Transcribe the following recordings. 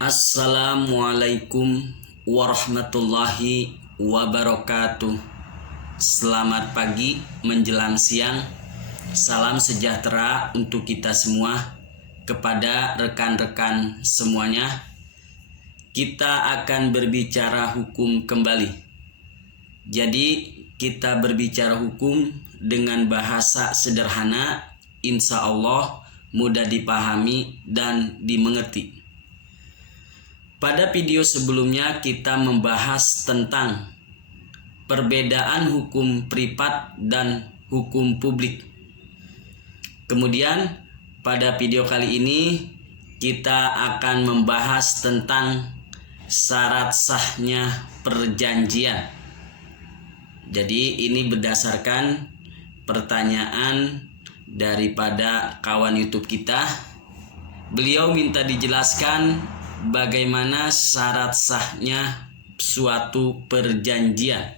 Assalamualaikum warahmatullahi wabarakatuh. Selamat pagi menjelang siang. Salam sejahtera untuk kita semua. Kepada rekan-rekan semuanya, kita akan berbicara hukum kembali. Jadi kita berbicara hukum dengan bahasa sederhana, insya Allah mudah dipahami dan dimengerti. Pada video sebelumnya kita membahas tentang perbedaan hukum privat dan hukum publik. Kemudian pada video kali ini kita akan membahas tentang syarat sahnya perjanjian. Jadi ini berdasarkan pertanyaan daripada kawan YouTube kita. Beliau minta dijelaskan bagaimana syarat sahnya suatu perjanjian.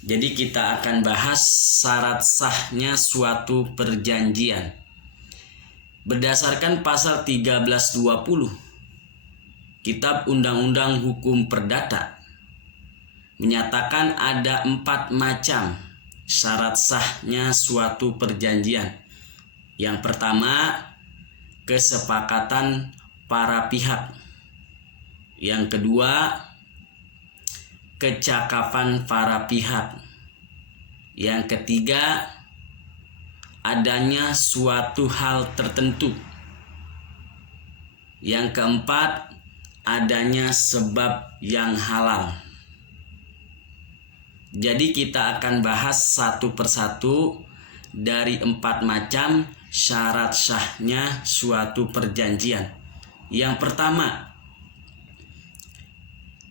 Jadi kita akan bahas syarat sahnya suatu perjanjian. Berdasarkan pasal 1320 Kitab Undang-Undang Hukum Perdata menyatakan ada 4 macam syarat sahnya suatu perjanjian. Yang pertama, kesepakatan para pihak. Yang kedua, kecakapan para pihak. Yang ketiga, adanya suatu hal tertentu. Yang keempat, adanya sebab yang halal. Jadi kita akan bahas satu persatu dari 4 macam syarat sahnya suatu perjanjian. Yang pertama,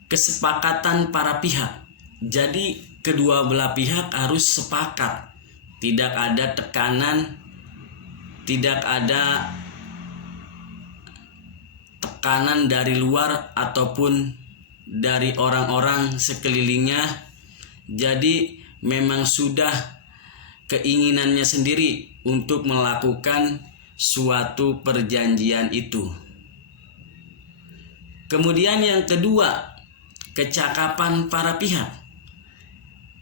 kesepakatan para pihak. Jadi kedua belah pihak harus sepakat. Tidak ada tekanan, tidak ada tekanan dari luar ataupun dari orang-orang sekelilingnya. Jadi memang sudah keinginannya sendiri untuk melakukan suatu perjanjian itu. Kemudian yang kedua, kecakapan para pihak.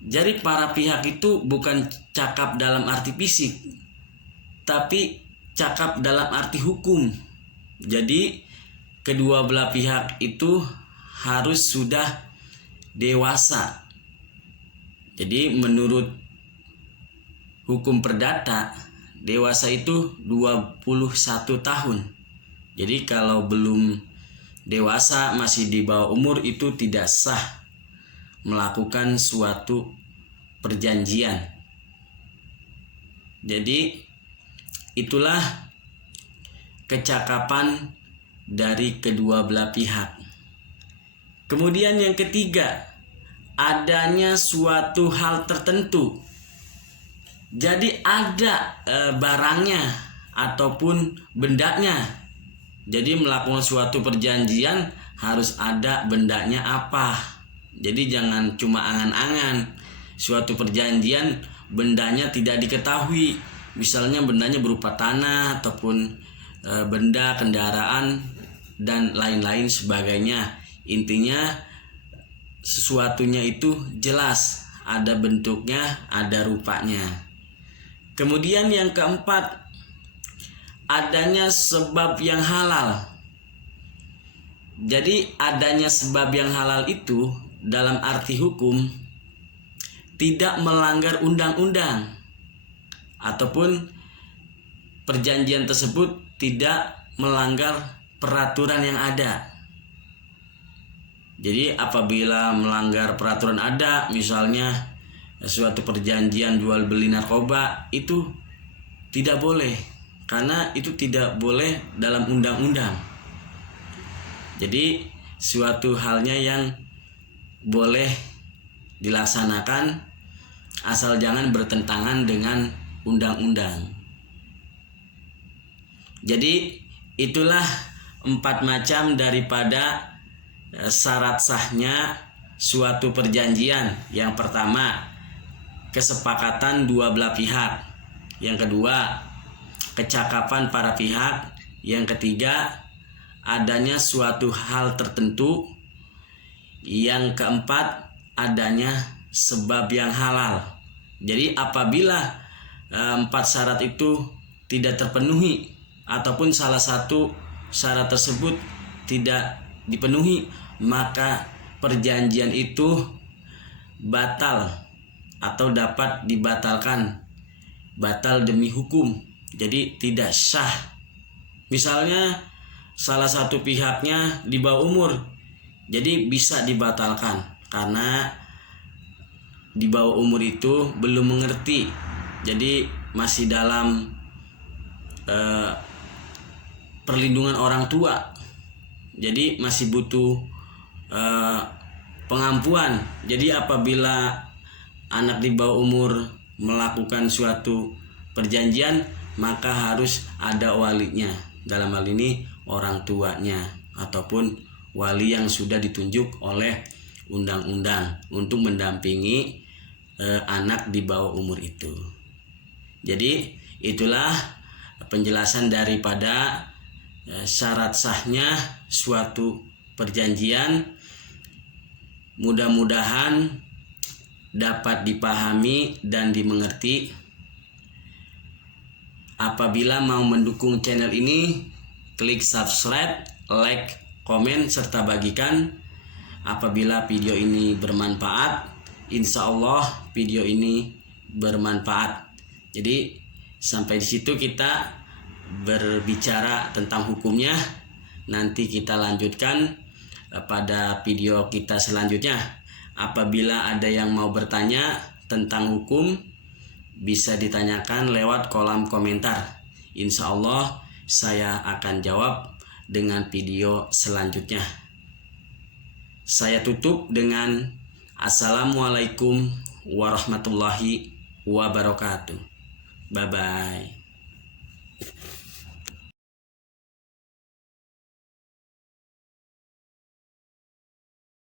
Jadi para pihak itu bukan cakap dalam arti fisik, tapi cakap dalam arti hukum. Jadi kedua belah pihak itu harus sudah dewasa. Jadi menurut hukum perdata, dewasa itu 21 tahun. Jadi kalau belum dewasa, masih di bawah umur, itu tidak sah melakukan suatu perjanjian. Jadi itulah kecakapan dari kedua belah pihak. Kemudian yang ketiga, adanya suatu hal tertentu. Jadi ada barangnya ataupun bendanya. Jadi melakukan suatu perjanjian harus ada bendanya apa. Jadi jangan cuma angan-angan. Suatu perjanjian bendanya tidak diketahui. Misalnya bendanya berupa tanah ataupun benda kendaraan dan lain-lain sebagainya. Intinya sesuatunya itu jelas, ada bentuknya, ada rupanya. Kemudian yang keempat, adanya sebab yang halal. Jadi adanya sebab yang halal itu dalam arti hukum tidak melanggar undang-undang, ataupun perjanjian tersebut tidak melanggar peraturan yang ada. Jadi apabila melanggar peraturan ada, misalnya suatu perjanjian jual beli narkoba, itu tidak boleh. Karena itu tidak boleh dalam undang-undang. Jadi suatu halnya yang boleh dilaksanakan asal jangan bertentangan dengan undang-undang. Jadi itulah 4 macam daripada syarat sahnya suatu perjanjian. Yang pertama, kesepakatan dua belah pihak. Yang kedua, kecakapan para pihak. Yang ketiga, adanya suatu hal tertentu. Yang keempat, adanya sebab yang halal. Jadi apabila 4 syarat itu tidak terpenuhi ataupun salah satu syarat tersebut tidak dipenuhi, maka perjanjian itu batal atau dapat dibatalkan, batal demi hukum, jadi tidak sah. Misalnya salah satu pihaknya di bawah umur, jadi bisa dibatalkan karena di bawah umur itu belum mengerti, jadi masih dalam perlindungan orang tua, jadi masih butuh pengampuan. Jadi apabila anak di bawah umur melakukan suatu perjanjian, maka harus ada walinya, dalam hal ini orang tuanya ataupun wali yang sudah ditunjuk oleh undang-undang untuk mendampingi anak di bawah umur itu. Jadi itulah penjelasan daripada syarat sahnya suatu perjanjian. Mudah-mudahan dapat dipahami dan dimengerti. Apabila mau mendukung channel ini, klik subscribe, like, komen, serta bagikan. Apabila video ini bermanfaat, insya Allah video ini bermanfaat. Jadi sampai di situ kita berbicara tentang hukumnya. Nanti kita lanjutkan pada video kita selanjutnya. Apabila ada yang mau bertanya tentang hukum, bisa ditanyakan lewat kolom komentar. Insya Allah saya akan jawab dengan video selanjutnya. Saya tutup dengan Assalamualaikum warahmatullahi wabarakatuh. Bye bye.